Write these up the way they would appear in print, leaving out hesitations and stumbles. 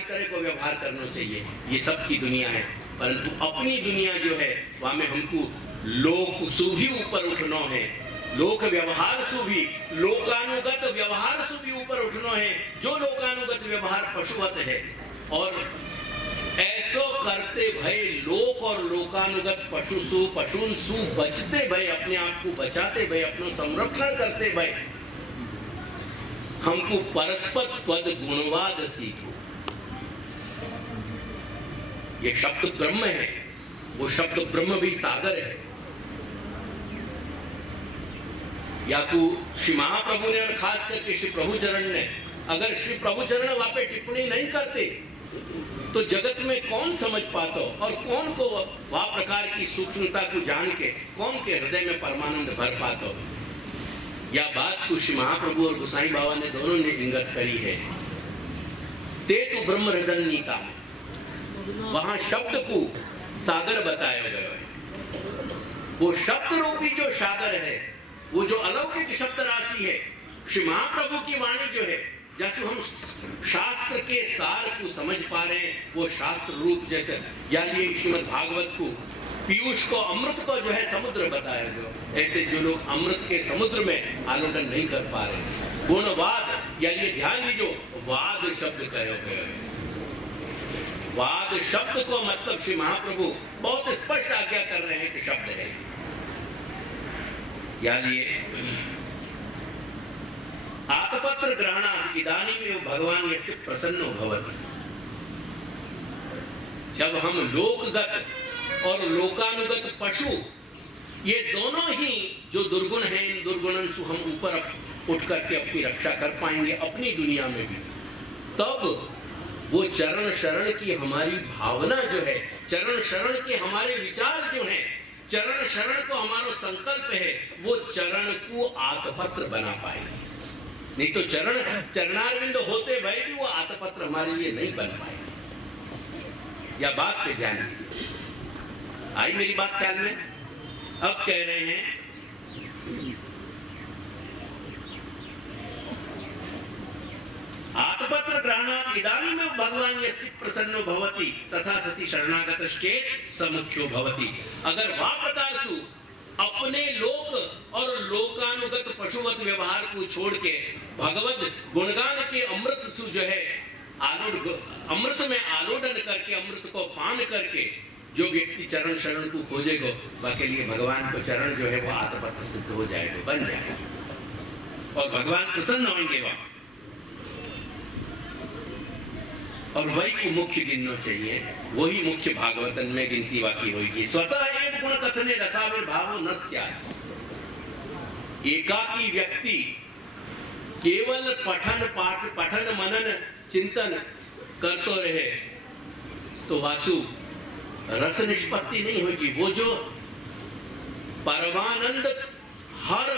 हमारी तरह को व्यवहार करना चाहिए। ये सब की दुनिया है, परंतु अपनी दुनिया जो है वहाँ में हमको लोक सु भी ऊपर उठना है, लोक व्यवहार सु भी, लोकानुगत व्यवहार सु भी ऊपर उठना है। जो लोकानुगत व्यवहार पशुवत है और ऐसो करते भय लोक और लोकानुगत पशुन सु बचते भय, अपने आप को बचाते भय, अपना संरक्षण करते भय हमको परस्पर त्वद गुणवाद सीखो। ये शब्द ब्रह्म है, वो शब्द ब्रह्म भी सागर है। याकू श्री महाप्रभु ने और खास करके श्री प्रभुचरण ने, अगर श्री प्रभुचरण वहां पे टिप्पणी नहीं करते तो जगत में कौन समझ पाता और कौन को वह प्रकार की सूक्ष्मता को जान के कौन के हृदय में परमानंद भर पाता। या बात को श्री महाप्रभु और गोसाई बाबा ने दोनों ने इंगत करी है। ते तो ब्रह्म हृदय नीता में वहां शब्द को सागर बताया गया है। वो शब्द रूपी जो सागर है, वो जो अलौकिक शब्द राशि है, श्री महाप्रभु की वाणी जो है, जैसे हम शास्त्र के सार को समझ पा रहे हैं, वो शास्त्र रूप जैसे या ये श्रीमद् भागवत को पीयूष को अमृत को जो है समुद्र बताया गया, ऐसे जो लोग अमृत के समुद्र में आलोडन नहीं कर पा रहे, गुणवाद या ये ध्यान दीजिए वाद शब्द कहे गए। वाद शब्द को मतलब श्री महाप्रभु बहुत स्पष्ट आज्ञा कर रहे हैं कि शब्द है। यानी आत्मपत्र ग्रहणात् इदानीमेव भगवान यस्य प्रसन्नो भवति। जब हम लोकगत और लोकानुगत पशु ये दोनों ही जो दुर्गुण हैं, इन दुर्गुणों से हम ऊपर उठ करके अपनी रक्षा कर पाएंगे अपनी दुनिया में भी, तब वो चरण शरण की हमारी भावना जो है, चरण शरण के हमारे विचार जो हैं, चरण शरण को हमारा संकल्प है, वो चरण को आत्मपत्र बना पाएंगे। नहीं तो चरणारविंद होते भय भी वो आत्मपत्र हमारे लिए नहीं बन पाए। या बात पे ध्यान दीजिए, आई मेरी बात ख्याल में? अब कह रहे हैं आत्मपत्र ग्रहणात् इदानीमेव भगवान यस्य प्रसन्नो भवति तथा सति शरणागतश्चे समुख्यो भवति। अगर वह प्रकार सु अपने लोक और लोकानुगत पशुवत व्यवहार को छोड़ के भगवत गुणगान के अमृत सु जो है अमृत में आलोडन करके, अमृत को पान करके जो व्यक्ति चरण शरण को खोजेगा, बाकी लिए भगवान को चरण जो है वो आत्मपत्र सिद्ध हो जाएगा, बन जाएगा और भगवान प्रसन्न होंगे वहां। और वही को मुख्य गिनना चाहिए, वही मुख्य भागवतन में गिनती वाकी होगी। स्वतः एक गुण कथने रसाविर्भाव न स्यात्। एकाकी व्यक्ति केवल पठन मनन चिंतन करते रहे तो वासु रस निष्पत्ति नहीं होगी। वो जो परमानंद हर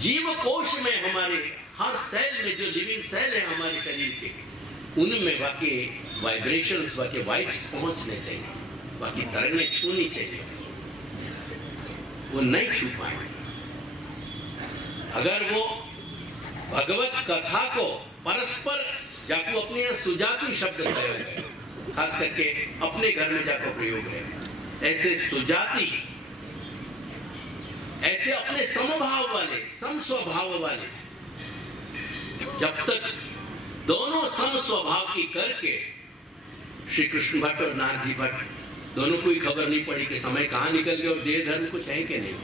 जीव कोश में, हमारे हर सेल में, जो लिविंग सेल है हमारे शरीर के, उनमें बाकी वाइब्रेशंस, बाकी वाइब्स पहुंचने चाहिए, बाकी तरंगें छूनी चाहिए, वो नहीं छू पाए। अगर वो भगवत कथा को परस्पर जाको अपने यहाँ सुजाति शब्द प्रयोग है, खास करके अपने घर में जाकर प्रयोग है, ऐसे सुजाति, ऐसे अपने समभाव वाले, समस्वभाव वाले, जब तक दोनों सम स्वभाव की करके श्री कृष्ण भट्ट और नारजी भट्ट दोनों को ही खबर नहीं पड़ी कि समय कहाँ निकल गया और देह धर्म कुछ है कि नहीं,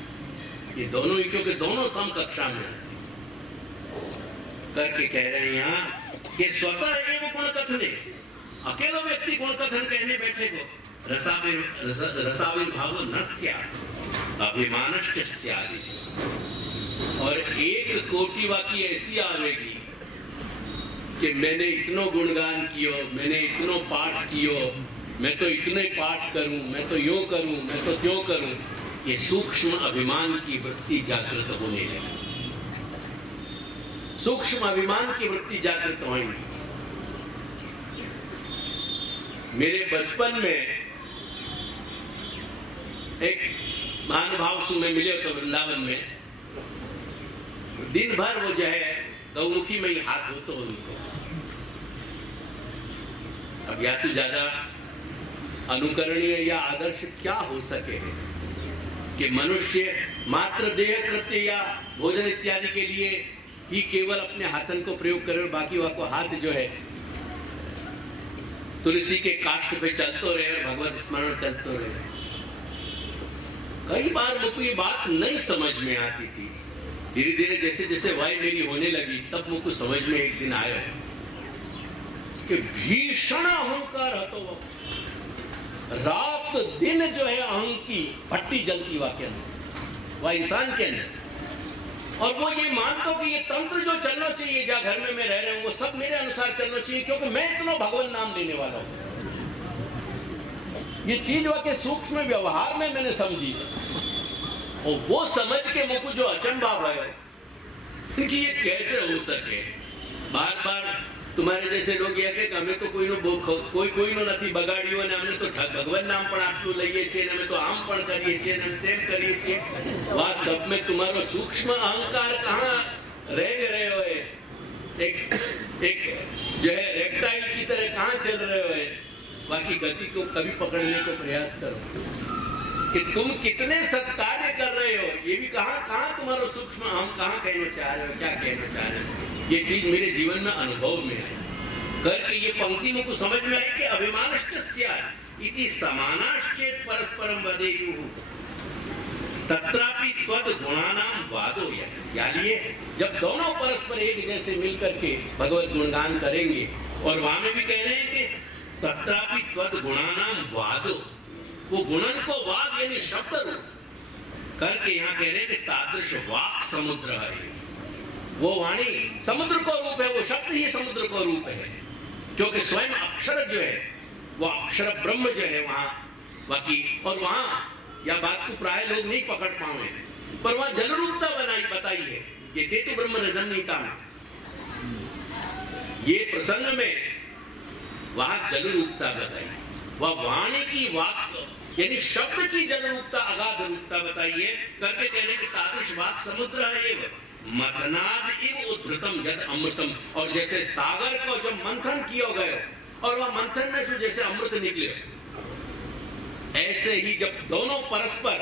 ये दोनों ही, क्योंकि दोनों सम कक्षा में करके कह रहे हैं यहाँ कि स्वतः एवं गुण कथने, अकेला व्यक्ति गुण कथन कहने बैठे को रसाविर्भाव न स्यात् अभिमानश्च स्यात्। और एक कोटि वाकी ऐसी आवेगी कि मैंने इतनो गुणगान कियो, मैंने इतनो पाठ कियो, मैं तो इतने पाठ करूं, मैं तो यूं करूं, मैं तो त्यों करूं, ये सूक्ष्म अभिमान की वृत्ति जागृत होने लगी। सूक्ष्म अभिमान की वृत्ति जागृत होगी। मेरे बचपन में एक महानुभाव से मैं मिले तो वृंदावन में, दिन भर वो जो है गौमुखी में ही हाथ होते उनको, अब यासु ज्यादा अनुकरणीय या आदर्श क्या हो सके है कि मनुष्य मात्र देह कृत्य या भोजन इत्यादि के लिए ही केवल अपने हाथन को प्रयोग करे, बाकी वह को हाथ जो है तुलसी के काष्ठ पे चलते रहे और भगवत स्मरण चलते रहे। कई बार मुझको ये बात नहीं समझ में आती थी, धीरे धीरे जैसे जैसे वाई मेरी होने लगी तब मुझको समझ में एक दिन आया कि भीषण अहंकार है, तो रात दिन जो है अहं की भट्टी जलती वाक्य वह इंसान के अंदर, और वो ये मानता कि ये तंत्र जो चलना चाहिए, जहाँ घर में मैं रह रहा हूँ वो सब मेरे अनुसार चलना चाहिए, क्योंकि मैं इतना भगवान नाम लेने वाला हूँ। ये चीज वाके सूक्ष्म व्यवहार में मैंने समझी, और वो समझ के मुझको जो अचंभा भयो कि ये कैसे हो सके। बार बार तुम्हारे जैसे लोग ये कि हमें तो कोई नो નથી બગાડ્યું અને અમને તો ભગવાન નામ પણ આટલું લઈએ છીએ અને અમે તો આમ પણ કરીએ છીએ અને તેમ કરીએ છીએ। वह सब में तुम्हारा सूक्ष्म अहंकार कहाँ रेंग रहे हो है? एक जो है रेप्टाइल की तरह कहाँ चल रहे हो है? बाकी गति को कभी पकड़ने को प्रयास करो कि तुम कितने सत्कार्य कर रहे हो। ये भी कहाँ तुम्हारा सूक्ष्म हम कहाँ कहना चाह रहे हो, क्या कहना चाह रहे हो, ये चीज मेरे जीवन में अनुभव में आई करके ये पंक्ति मुझको समझ में आई कि अभिमानश्च इति समानाश्चेत परस्परम वदेयुः तत्रापि त्वद गुणानां वादो यानी जब दोनों परस्पर एक जैसे मिलकर के भगवत गुणगान करेंगे, और वहां में भी कह रहे हैं कि तत्रापि त्वद गुणानां वादो, वो गुणन को वाद यानी शब्द रूप करके यहाँ कह रहे हैं कि तादृश वाक समुद्र है। वो वाणी समुद्र को रूप है, वो शब्द ही समुद्र को रूप है, क्योंकि स्वयं अक्षर जो है वो अक्षर ब्रह्म जो है वहां बाकी, और वहां या बात को प्राय लोग नहीं पकड़ पाए, पर वहां जल रूपता बताई है। ये केतु ब्रह्म रजनीता में ये प्रसंग में वहां जल रूपता बताई, वह वाणी की वाक यानी शब्द की जल रूपता अगाध रूपता बताई है करके कहने के तादृश वाक समुद्र है मथनाद इव उद्धृतम यद अमृतम, और जैसे सागर को जब मंथन किया गया और वह मंथन में से जैसे अमृत निकले, ऐसे ही जब दोनों परस्पर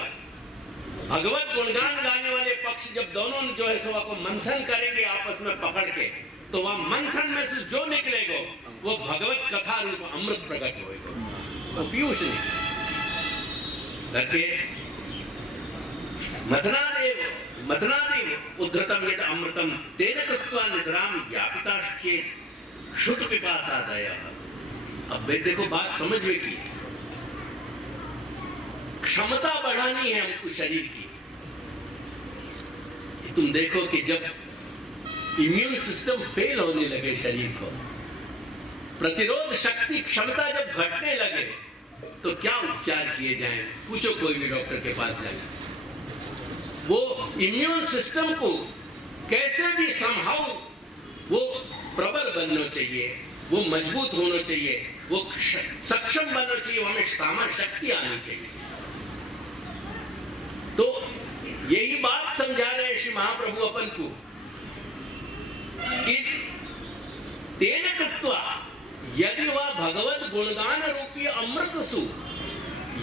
भगवत गुणगान गाने वाले पक्ष जब दोनों जो है सवा को मंथन करेंगे आपस में पकड़ के, तो वह मंथन में से जो निकलेगा वो भगवत कथा रूप अमृत प्रकट होगा। तो पीयूष करके मथनादेव उद्धृतम यद अमृतम तेन कृत्वा निद्राम व्यापिताश्चेत् श्रुत पिपासादयः। अब देखो बात समझ में की, क्षमता बढ़ानी है हमको शरीर की। तुम देखो कि जब इम्यून सिस्टम फेल होने लगे, शरीर को प्रतिरोध शक्ति क्षमता जब घटने लगे, तो क्या उपचार किए जाएं? पूछो कोई भी डॉक्टर के पास जाए, वो इम्यून सिस्टम को कैसे भी संभाव वो प्रबल बनना चाहिए, वो मजबूत होना चाहिए, वो सक्षम बनना चाहिए, हमें सामर्थ्य शक्ति आनी चाहिए। तो यही बात समझा रहे हैं श्री महाप्रभु अपन को कि तेन कृत्वा यदि वह भगवत गुणगान रूपी अमृतसु,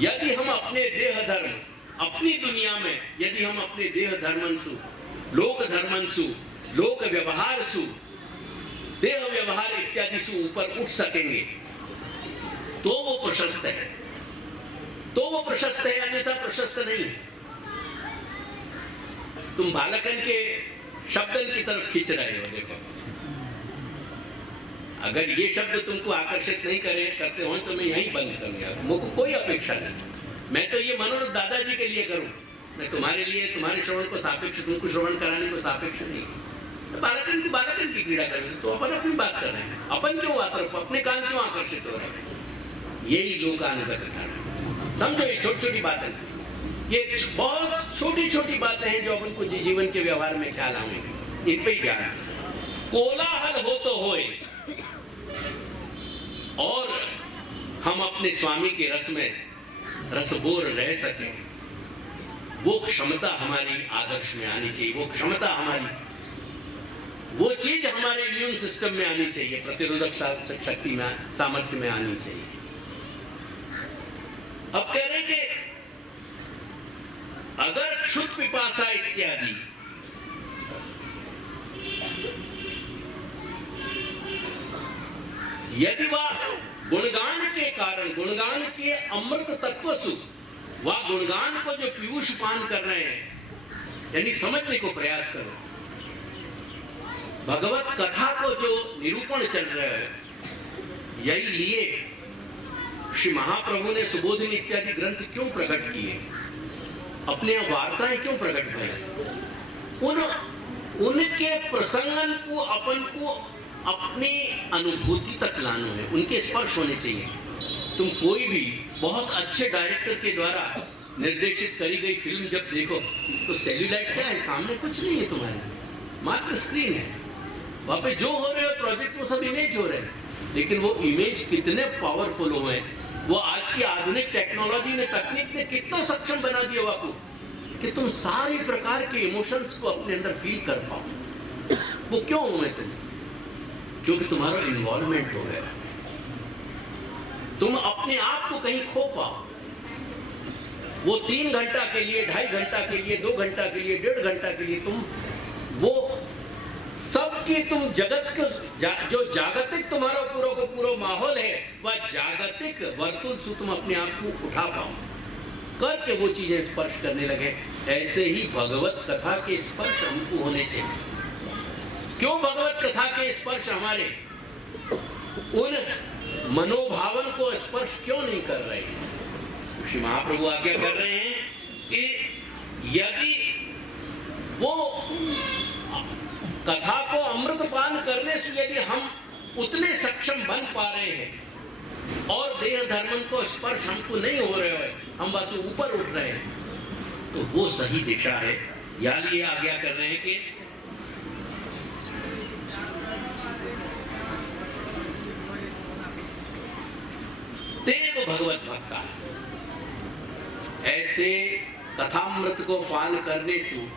यदि हम अपने देह धर्म अपनी दुनिया में यदि हम अपने देह धर्मंसु लोक व्यवहार सु देह व्यवहार इत्यादि से ऊपर उठ सकेंगे तो वो प्रशस्त है, अन्यथा प्रशस्त नहीं है। तुम बालकन के शब्दन की तरफ खींच रहे हो। देखो, अगर ये शब्द तुमको आकर्षित नहीं करते हो तो मैं यहीं बंद करूंगा, मुझको कोई अपेक्षा नहीं। मैं तो ये मनोरथ दादाजी के लिए करूं, मैं तुम्हारे लिए तुम्हारे श्रवण को सापेक्ष, तुमको श्रवण कराने को सापेक्ष नहीं। तो बालकन की क्रीड़ा करेंगे तो अपन अपनी बात कर रहे हैं, अपन क्यों तरफ अपने कान क्यों आकर्षित हो रहे हैं? यही लोकानुगत कारण। समझो, ये छोटी छोटी बातें, ये बहुत छोटी छोटी बातें हैं जो अपन को जीवन के व्यवहार में ख्याल आएंगे, इन पे ही ध्यान। कोलाहल हो तो होए और हम अपने स्वामी के रस में रसबोर रह सकें, वो क्षमता हमारी आदर्श में आनी चाहिए। वो क्षमता हमारी वो चीज हमारे इम्यून सिस्टम में आनी चाहिए, प्रतिरोधक शक्ति में, सामर्थ्य में आनी चाहिए। अब कह रहे कि अगर क्षुत पिपासा इत्यादि यदि वह गुणगान के कारण, गुणगान के अमृत तत्वसु, वह गुणगान को जो पीयूष पान कर रहे हैं, यानी समझने को प्रयास करो, भगवत कथा को जो निरूपण चल रहा है, यही लिए श्री महाप्रभु ने सुबोधिनी इत्यादि ग्रंथ क्यों प्रकट किए, अपने वार्ताएं क्यों प्रकट भई? उनके प्रसंगन को, अपन को अपनी अनुभूति तक लाना है, उनके स्पर्श होने चाहिए। तुम कोई भी बहुत अच्छे डायरेक्टर के द्वारा निर्देशित करी गई फिल्म जब देखो तो सेल्यूलाइट क्या है, सामने कुछ नहीं है तुम्हारे, मात्र स्क्रीन है। वहां पे जो हो रहे हो प्रोजेक्ट वो सब इमेज हो रहे हैं, लेकिन वो इमेज कितने पावरफुल हुए हैं, वो आज की आधुनिक टेक्नोलॉजी ने, तकनीक ने कितना सक्षम बना दिया आपको कि तुम सारी प्रकार के इमोशंस को अपने अंदर फील कर पाओ। वो क्यों हुए तुम? क्योंकि तुम्हारा इन्वॉल्वमेंट हो गया, तुम अपने आप को कहीं खो पाओ। वो 3 घंटा के लिए, 2.5 घंटा के लिए, 2 घंटा के लिए, 1.5 घंटा के लिए तुम वो सबकी, तुम जगत को जो जागतिक तुम्हारा पूरा माहौल है, वह जागतिक वर्तुल से तुम अपने आप को उठा पाओ करके वो चीजें स्पर्श करने लगे। ऐसे ही भगवत कथा के स्पर्श हमको होने चाहिए। क्यों भगवत कथा के स्पर्श हमारे उन मनोभावन को स्पर्श क्यों नहीं कर रहे? श्री महाप्रभु आज्ञा कर रहे हैं कि यदि वो कथा को अमृतपान करने से यदि हम उतने सक्षम बन पा रहे हैं और देह धर्म को स्पर्श हमको नहीं हो रहे हो, हम बस ऊपर उठ रहे हैं, तो वो सही दिशा है। यानी ये आज्ञा कर रहे हैं कि देव भगवत भक्ता, ऐसे कथामृत को पान करने से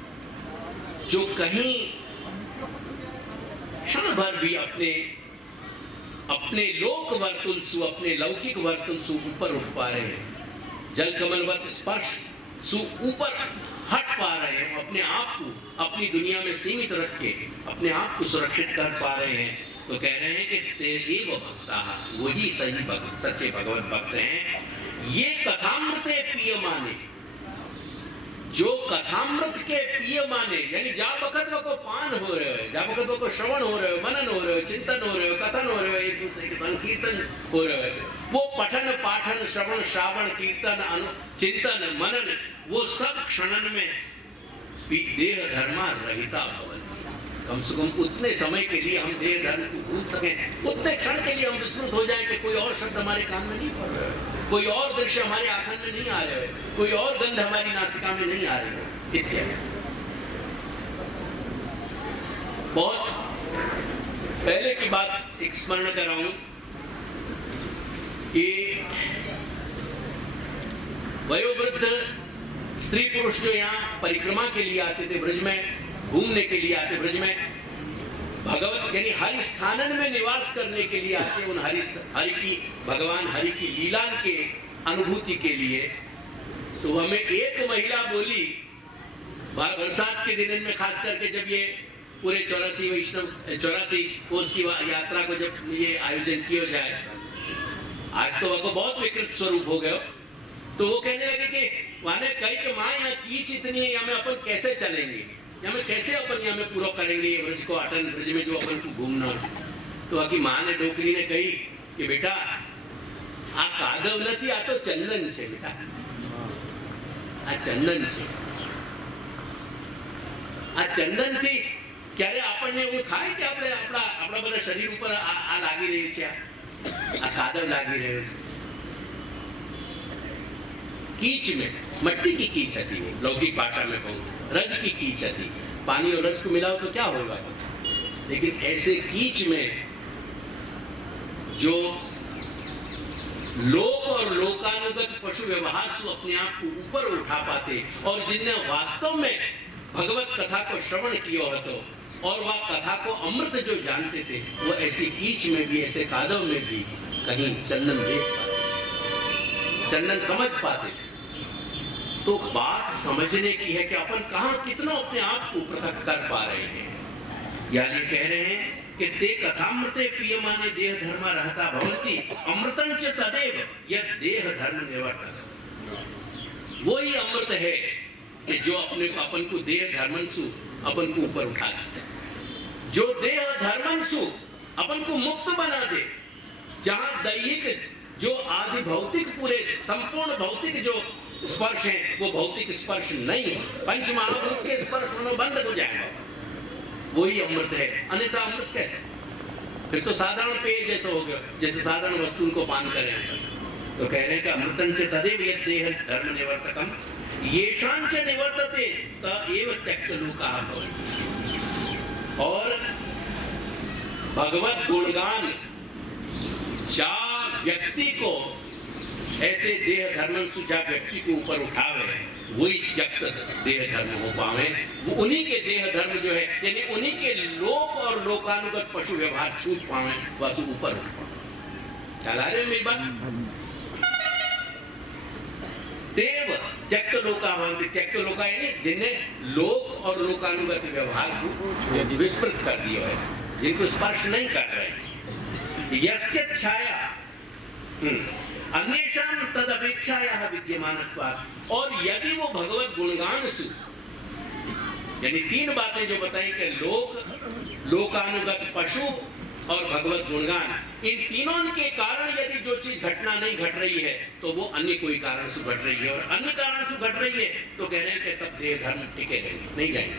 जो कहीं क्षण भर भी अपने लोक वर्तुल सु, अपने लौकिक वर्तुल सु ऊपर उठ पा रहे हैं, जल कमलवत स्पर्श सु ऊपर हट पा रहे हैं, अपने आप को अपनी दुनिया में सीमित रख के अपने आप को सुरक्षित कर पा रहे हैं, तो कह रहे हैं कि तेरे वो भक्ता, वही सही भक्त, सच्चे भगवत भक्त हैं। ये कथामृते पिय माने, जो कथामृत के पिय माने, यानी जा वक्त को पान हो रहे हो, जा वक्त को श्रवण हो रहे हो, मनन हो रहे हो, चिंतन हो रहे हो, कथन हो रहे हो, एक दूसरे के संकीर्तन हो रहे हो, वो पठन पाठन श्रवण श्रावण कीर्तन चिंतन मनन, वो सब क्षणन में देह धर्मा रहिता भवन। कम से कम उतने समय के लिए हम देह धर्म को भूल सकें, उतने क्षण के लिए हम विस्मृत हो जाएं कि कोई और शब्द हमारे कान में नहीं पड़ रहा है, कोई और दृश्य हमारे आंखों में नहीं आ रहे है, कोई और गंध हमारी नासिका में नहीं आ रही है इत्यादि। बहुत पहले की बात एक स्मरण कर रहा हूं कि वयोवृद्ध स्त्री पुरुष जो यहाँ परिक्रमा के लिए आते थे, ब्रज में घूमने के लिए आते, ब्रज में भगवत यानी हरि स्थानन में निवास करने के लिए आते, उन हरि की, भगवान हरि की लीला के अनुभूति के लिए। तो हमें एक महिला बोली, बरसात के दिन में खास करके जब ये पूरे 84 कोस की यात्रा को जब ये आयोजन किया जाए, आज तो वह बहुत विकृत स्वरूप हो गए, तो वो कहने लगे कि माने कई के माँ यहाँ कीच इतनी है, यहाँ में अपन कैसे चलेंगे, यहाँ में कैसे अपन यहाँ में पूरा करेंगे ब्रज को, अटन ब्रज में जो अपन को घूमना। तो आकी माँ ने, डोकरी ने कही कि बेटा आ कादव नहीं, आ तो चंदन है बेटा, आ चंदन है, आ चंदन थी क्यारे આપણને એવું થાય કે આપણે આપણા બધા શરીર ઉપર આ લાગી રહ્યું છે, આ કાદવ લાગી રહ્યું છે। कीच में मट्टी की कीच थी, वो लौकिक भाषा में कहूँ रज की कीच थी, पानी और रज को मिलाओ तो क्या होगा। लेकिन ऐसे कीच में जो लोक और लोकानुगत पशु व्यवहार से अपने आप को ऊपर उठा पाते और जिनने वास्तव में भगवत कथा को श्रवण किया हो, तो और वह कथा को अमृत जो जानते थे वो ऐसी कीच में भी, ऐसे कादव में भी कहीं चंदन देख पाते, चंदन समझ पाते थे। तो बात समझने की है कि अपन कहाँ कितना अपने आप को पृथक कर पा रहे हैं। यानी कह रहे हैं कि ते कथामृते पीयमाने देह धर्म रहता भवति अमृतं च तदेव यद देह धर्म निवर्तते। वही अमृत है कि जो अपने अपन को देह धर्मंसु अपन को ऊपर उठा देता है, जो देह धर्मंसु अपन को मुक्त बना दे। जहां दैहिक जो आदि भौतिक पूरे संपूर्ण भौतिक जो स्पर्श है वो भौतिक स्पर्श नहीं है, पंच महाभूत के स्पर्श होना बंद हो जाएगा, वही अमृत है। अन्यथा अमृत कैसे? फिर तो साधारण पेय जैसा हो गया, जैसे साधारण वस्तु को पान करें। तो कह रहे हैं कि अमृतं च तदेव यद देह धर्म निवर्तकम येषां च निवर्तते तएव त्यक्तलोकाः भवन्ति। और भगवत गुणगान जा व्यक्ति को ऐसे देह धर्म जा व्यक्ति को ऊपर उठावे, वही त्यक्त देह धर्म हो पावे। वो उन्हीं के देह धर्म जो है यानी उन्हीं के लोक और लोकानुगत पशु व्यवहार छूट पावे, बस ऊपर उठ पावे। चला रहे मेरी बात? देव त्यक्त लोका भवन्ति, त्यक्त लोका यानी जिन्हें लोक और लोकानुगत व्यवहार को विस्मृत कर दिया है, जिनको स्पर्श नहीं कर रहे। यस्य छाया अन्येषां तदपेक्षायाः विद्यमानत्वात्। और यदि वो भगवत गुणगान सु यानी तीन बातें जो बताई कि लोक, लोकानुगत पशु और भगवत गुणगान, इन तीनों के कारण यदि जो चीज घटना नहीं घट रही है तो वो अन्य कोई कारण से घट रही है, और अन्य कारण से घट रही है तो कह रहे हैं कि तब देह धर्म टिके रहेंगे, नहीं जाएंगे।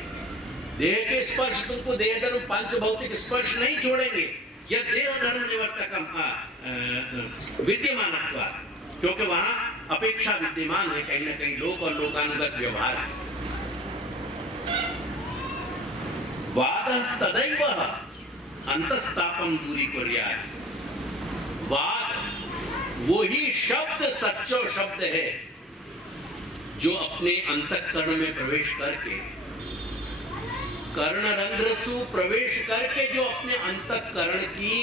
देह के स्पर्श तुमको देह धर्म पांच भौतिक स्पर्श नहीं छोड़ेंगे। यह देह धर्म निवर्तकम विद्यमानत्वात्, क्योंकि वहां अपेक्षा विद्यमान है, कहीं ना कहीं लोक और लोकानुगत व्यवहार है। वादः तदैव अंतस्तापम दूरी कुर्यात्। वाद वही शब्द सच्चो शब्द है जो अपने अंतःकरण में प्रवेश करके, कर्णरंध्रसु प्रवेश करके जो अपने अंतःकरण की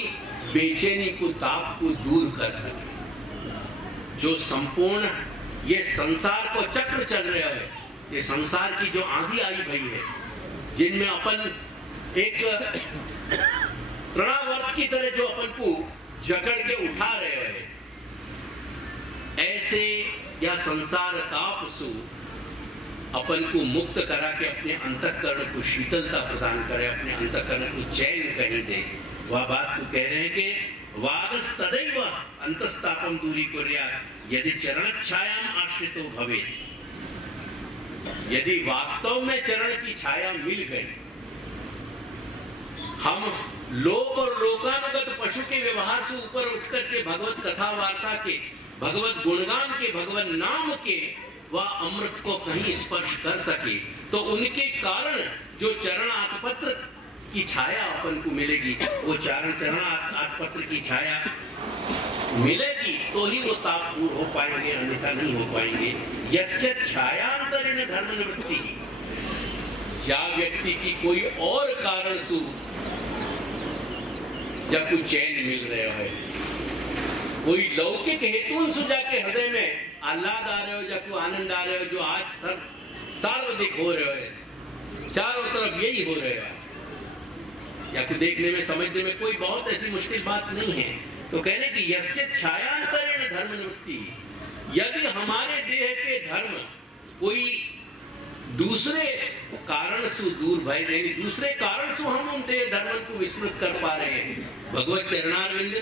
बेचैनी को, ताप को दूर कर सके। जो संपूर्ण ये संसार को चक्र चल रहा है, ये संसार की जो आंधी आई भई है, जिनमें अपन एक तृणावर्त की तरह जो अपन को जकड़ के उठा रहे हैं, ऐसे या संसार ताप से अपन को मुक्त करा के अपने अंतःकरण को शीतलता प्रदान करे, अपने अंतःकरण को चैन कहीं दे। वह बात को कह रहे हैं कि वादस तदैव अंतस्तापम दूरी कुर्यात् यदि चरण छायाम आश्रितो भवेत्। यदि वास्तव में चरण की छाया मिल गई, हम लोक और लोकानुगत पशु के व्यवहार से ऊपर उठकर के भगवत कथा वार्ता के, भगवत गुणगान के, भगवत नाम के वह अमृत को कहीं स्पर्श कर सके, तो उनके कारण जो चरण आत्मपत्र की छाया अपन को मिलेगी, वो चरण आत्मपत्र की छाया मिलेगी तो ही वो ताप दूर हो पाएंगे, अन्यथा नहीं हो पाएंगे। यस्य छायांतरेण धर्म निवृत्ति, या व्यक्ति की कोई और कारण से जब कोई चैन मिल रहा है, कोई लौकिक हेतु से जाके हृदय में आह्लाद आ रहे हो, या कोई आनंद आ रहे हो, जो आज सार्वधिक हो रहे हो, चारों तरफ यही हो रहा है, या को देखने में समझने में कोई बहुत ऐसी मुश्किल बात नहीं है। तो कहने की यस्य छायांतरेण धर्म निवृत्ति, यदि हमारे देह के धर्म कोई दूसरे कारण से दूर भय देंगे, दूसरे कारण से हम उन देह धर्म को विस्मृत कर पा रहे हैं, भगवत चरणारविंद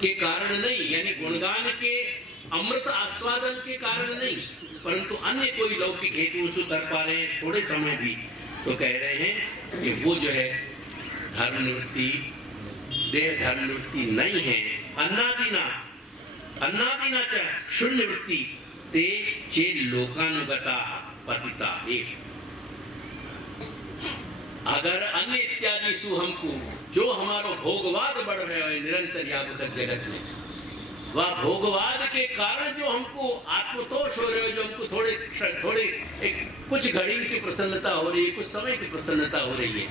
के कारण नहीं, यानी गुणगान के अमृत आस्वादन के कारण नहीं, परंतु अन्य कोई लौकिक हेतु से कर पा रहे हैं थोड़े समय भी, तो कह रहे हैं कि वो जो है धर्म निवृत्ति, देह धर्म निवृत्ति नहीं है। अन्नादिना च शून्य वृत्ति ते चे लोकानुगता पतिता एक। अगर अन्य इत्यादि सु हमको जो हमारो भोगवाद बढ़ रहे हो निरंतर यावत जगत में, वह भोगवाद के कारण जो हमको आत्मतोष हो रहे हो, जो हमको थोड़े कुछ घड़ी की प्रसन्नता हो रही है, कुछ समय की प्रसन्नता हो रही है,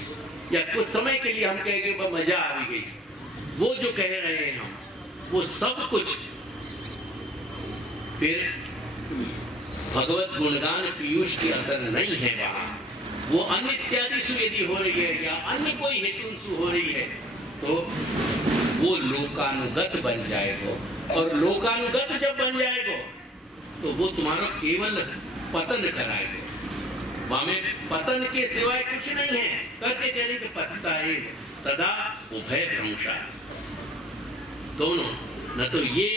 या कुछ समय के लिए हम कह के मजा आ भी गई, वो जो कह रहे हैं हम, वो सब कुछ फिर भगवत गुणगान पीयूष की असर नहीं है वहां। वो अन्य इत्यादि सु यदि हो रही है या अन्य कोई हेतु सु हो रही है, तो वो लोकानुगत बन जाएगा, और लोकानुगत जब बन जाएगा तो वो तुम्हारा केवल पतन कराएगा। वहां में पतन के सिवाय कुछ नहीं है। करके कहने के पतता है तदा उभय भ्रंशा, दोनों, न तो ये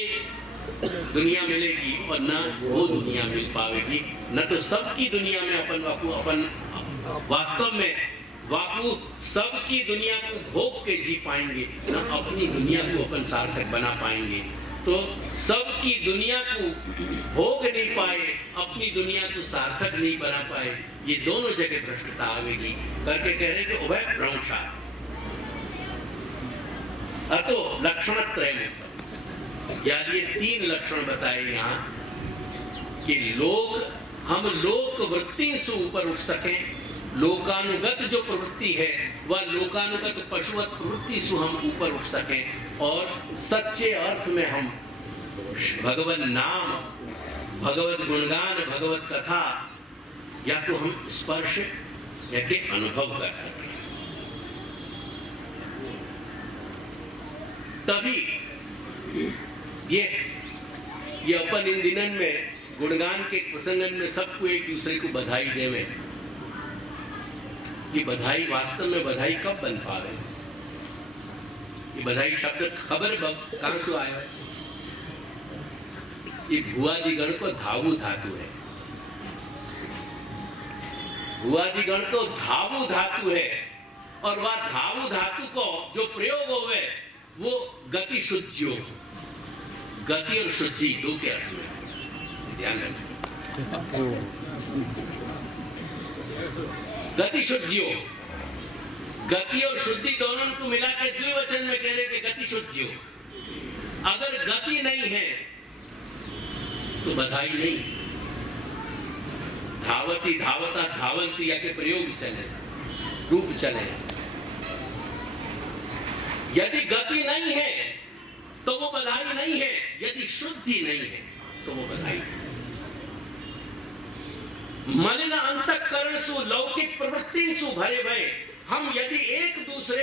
दुनिया मिलेगी और न वो दुनिया मिल पाएगी। न तो सबकी दुनिया में अपन वास्तव में वाकु सबकी दुनिया को भोग के जी पाएंगे, न अपनी दुनिया को अपन सार्थक बना पाएंगे। तो सबकी दुनिया को भोग नहीं पाए, अपनी दुनिया को सार्थक नहीं बना पाए, ये दोनों जगह भ्रष्टता आवेगी। करके कह रहे कि उभय भ्रंशा अतो लक्षणत्रय में, यानी ये 3 लक्षण बताए यहाँ कि हम लोक वृत्ति से ऊपर उठ सकें। लोकानुगत जो प्रवृत्ति है वह लोकानुगत पशुवत प्रवृत्ति से हम ऊपर उठ सकें, और सच्चे अर्थ में हम भगवत नाम, भगवत गुणगान, भगवत कथा या तो हम स्पर्श या के अनुभव कर सकें। तभी ये अपन इन दिनन में गुणगान के प्रसंगन में सबको एक दूसरे को बधाई देवे। ये बधाई वास्तव में बधाई कब बन पावे? ये बधाई शब्द खबर कहां से आया है? ये भुआदिगण को धावु धातु है। भुआदिगण को धावु धातु है, और वह धावु धातु को जो प्रयोग होवे वो गति शुद्धि हो। गति और शुद्धि दो के अर्थ में ध्यान रखें। गति शुद्धि हो, गति और शुद्धि दोनों को मिला के द्विवचन में कह रहे कि गति शुद्धि हो। अगर गति नहीं है तो बधाई नहीं। धावती धावता धावंती या के प्रयोग चले, रूप चले। यदि गति नहीं है तो वो बधाई नहीं है, यदि शुद्धि नहीं है तो वो बधाई है। मलिन अंतःकरण सु लौकिक प्रवृत्ति सु भरे भय हम यदि एक दूसरे